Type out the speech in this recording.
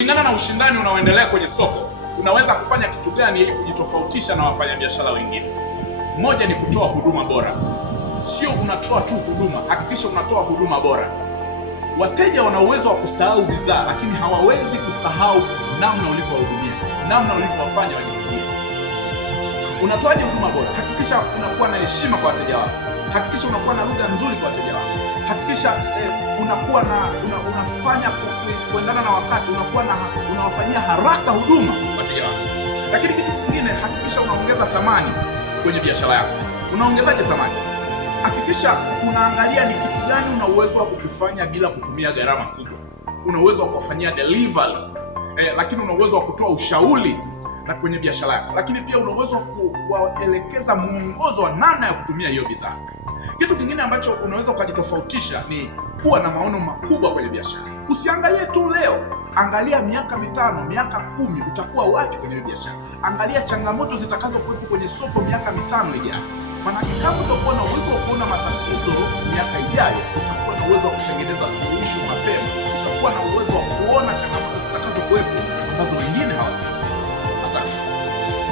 Kulingana na ushindani unaoendelea kwenye soko, unaweza kufanya kitu gani ili kujitofautisha na wafanyabiashara wengine? Moja ni kutoa huduma bora. Sio unatoa tu huduma, hakikisha unatoa huduma bora. Wateja wana uwezo wa kusahau bidhaa, lakini hawawezi kusahau namna ulivyowahudumia, namna ulivyowafanya wajisikie. Unatoaje huduma bora? Hakikisha unakuwa na heshima kwa wateja wako. Hakikisha unakuwa na lugha nzuri kwa wateja wako. Hakikisha unakuwa unafanya kuendana na wakati, unawafanyia haraka huduma wateja wako. Lakini kitu kingine, hakikisha unaongeza thamani kwenye biashara yako. Unaongezaje thamani? Hakikisha unaangalia ni kitu gani una uwezo wa kukifanya bila kutumia gharama kubwa. Una uwezo wa kufanyia delivery, lakini una uwezo wa kutoa ushauri na kwenye biashara yako. Lakini pia una uwezo wa kuwaelekeza mwongozo wa namna ya kutumia hiyo bidhaa. Kitu kingine ambacho unaweza ukajitofautisha ni kuwa na maono makubwa kwenye biashara. Usiangalie tu leo, angalia miaka 5, miaka 10 utakuwa wapi kwenye biashara. Angalia changamoto zitakazokuwepo kwenye soko miaka 5 ijayo. Maana kama utakuwa na uwezo wa kuona matatizo miaka ijayo, utakuwa na uwezo wa kutengeneza suluhisho mapema. Utakuwa na uwezo wa